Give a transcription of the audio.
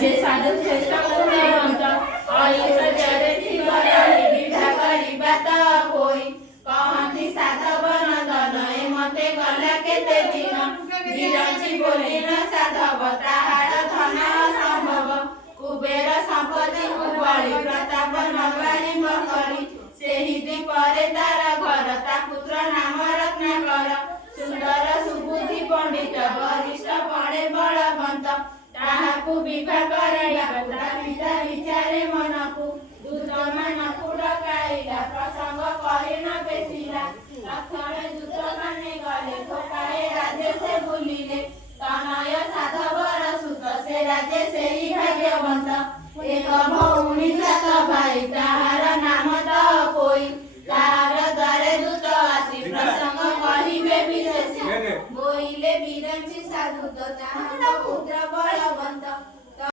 राजे साधु श्रेष्ठ गुणवंत आयुष जरे जीवन विद्या करिबा त होई कहती साधव नंदन ए मते गला केते दिन विरंची बोली न साधव ताहार धन असंभव कुबेर संपत्ति कुबली प्रताप नवारी बकरी सेही दीपरे तार घर ता पुत्र नाम रत्नाकर सुंदर सुबुद्धि पंडित वरिष्ठ पड़े बलवंत ताहाकु विवाह करिया पिता विचारे मनकु दूत मानकु डकाइला प्रसंग करि न बेसिला लक्षण दूत माने गले ठोकाए राजे से बुलिले तनय साधवर सुत से राजे से ही भाग्यवंत एक